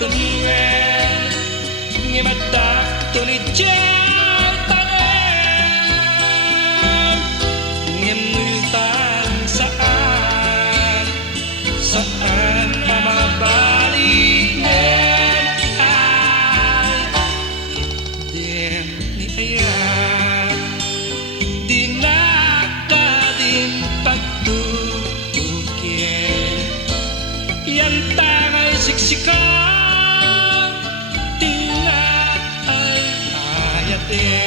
tungel Ngi madak tuni jauh tanem Ngi multan saan Saan ama balik nen ay Itden ni ayah Di nakadin pagtutukin Yan tangay siksikan Tingnan ay ayatin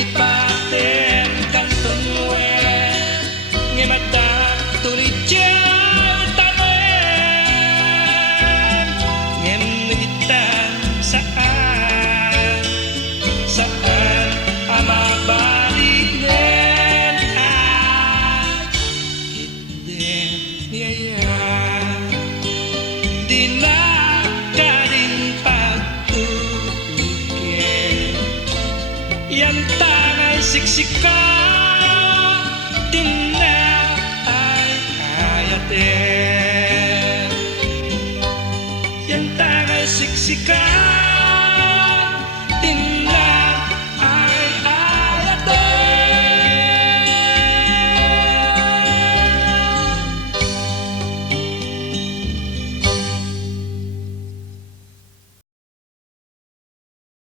Lipatin kang tunwen Ngi madak tuli jauh tanem Ngi nugitan saan Saan ama balinen ay Itden ni ayah Di nakadin pagtukin Yan tangay siksika Tingnan ay ayatin Yan tangay siksika